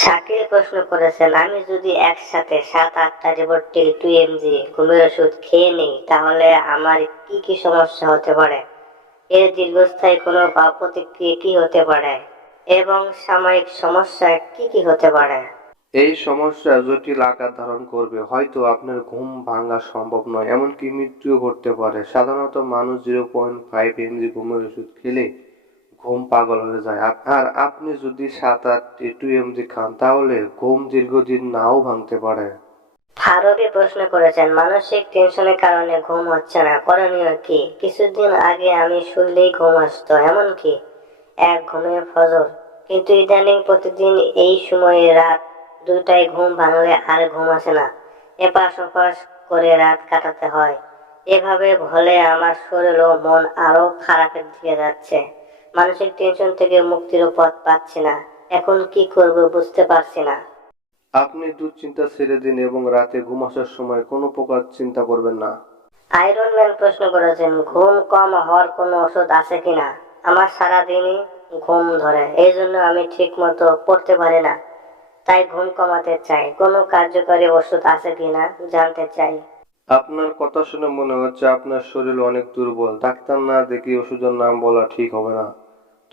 শাকিল প্রশ্ন করেছেন, আমি যদি একসাথে সাত আটটা রিবোর্টিল টু এমজি, ঘুমের ওষুধ খেয়ে নিই, তাহলে আমার কি কি সমস্যা হতে পারে? এর দীর্ঘস্থায়ী কোনো বা প্রতিক্রিয়া কি হতে পারে? এবং সাময়িক সমস্যা কি কি হতে পারে? এই সমস্যা জটিল আকার ধারণ করবে। হয়তো আপনার ঘুম ভাঙা সম্ভব নয়, এমনকি মৃত্যুও ঘটতে পারে। সাধারণত মানুষ জিরো পয়েন্ট ফাইভ এমজি ঘুমের ওষুধ খেলে ঘুম পাগল হয়ে যায়। আর আপনি যদি সাত আট টু এমজি খান, তাহলে ঘুম দীর্ঘদিন নাও ভাঙতে পারে। ফারুকি প্রশ্ন করেছেন, মানসিক টেনশনের কারণে ঘুম হচ্ছে না, করণীয় কি? কিছুদিন আগে আমি শুনলেই ঘুম আসতো এমনকি এক ঘুমে ফজর। কিন্তু ইদানিং প্রতিদিন এই সময়ে রাত দুটায় ঘুম ভাঙলে আর ঘুম আসে না। এপাশ ওপাশ করে রাত কাটাতে হয়। এভাবে হলে আমার শরীর ও মন আরও খারাপের দিকে যাচ্ছে। মানসিক টেনশন থেকে মুক্তির পথ পাচ্ছি না। এখন কি করব বুঝতে পারছি না। আপনি দুশ্চিন্তা ছেড়ে দিন এবং রাতে ঘুম আসার সময় কোনো প্রকার চিন্তা করবেন না। আয়রন ম্যান প্রশ্ন করেছেন ঘুম কম হওয়ার কোনো ওষুধ আছে কিনা আমার সারাদিনই ঘুম ধরে এই জন্য আমি ঠিক মতো পড়তে পারি না। তাই ঘুম কমাতে চাই। কোনো কার্যকরী ওষুধ আছে কিনা জানতে চাই। আপনার কথা শুনে মনে হচ্ছে আপনার শরীর অনেক দুর্বল। ডাক্তার না দেখে ওষুধের নাম বলা ঠিক হবে না।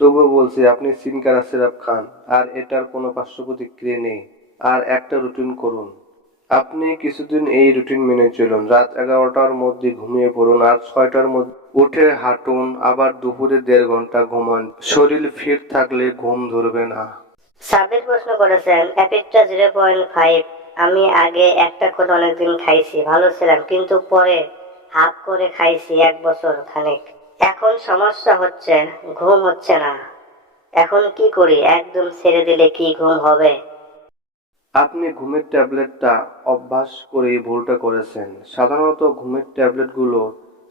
তবুও বলছি, আপনি সিনকারা সিরাপ খান, আর এটার কোনো পার্শ্ব প্রতিক্রিয়া নেই। আর একটা রুটিন করুন। আপনি কিছুদিন এই রুটিন মেনে চলুন। রাত এগারোটার মধ্যে ঘুমিয়ে পড়ুন আর ছয়টার মধ্যে উঠে হাঁটুন। আবার দুপুরে দেড় ঘণ্টা ঘুমান। শরীর ফিট থাকলে ঘুম ধরবে না। সাবির প্রশ্ন করেছেন, অ্যাপিটটা জিরো পয়েন্ট ফাইভ। আমি আগে একটা করে অনেকদিন খাইছি, ভালো ছিলাম, কিন্তু পরে হাফ করে খাইছি, এক বছর খানেক। এখন সমস্যা হচ্ছে, ঘুম হচ্ছে না। এখন কি করি? একদম ছেড়ে দিলে কি ঘুম হবে? আপনি ঘুমের ট্যাবলেটটা অভ্যাস করেই ভুলটা করেছেন। সাধারণত ঘুমের ট্যাবলেটগুলো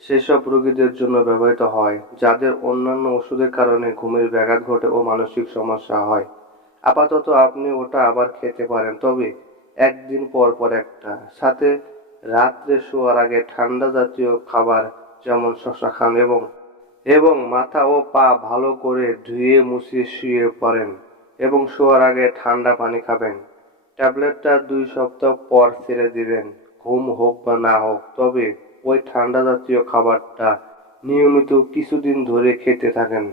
সেসব রোগীদের জন্য ব্যবহৃত হয়, যাদের অন্যান্য ওষুধের কারণে ঘুমের ব্যাঘাত ঘটে ও মানসিক সমস্যা হয়। আপাতত আপনি ওটা আবার খেতে পারেন, তবে একদিন পর পর একটা। সাথে রাত্রে শোয়ার আগে ঠান্ডা জাতীয় খাবার যেমন শশা খান এবং এবং মাথা ও পা ভালো করে ধুয়ে মুছিয়ে শুয়ে পড়েন এবং শোয়ার আগে ঠান্ডা পানি খাবেন। ট্যাবলেটটা দুই সপ্তাহ পর ছেড়ে দিবেন, ঘুম হোক বা না হোক, তবে ওই ঠান্ডা জাতীয় খাবারটা নিয়মিত কিছুদিন ধরে খেতে থাকেন।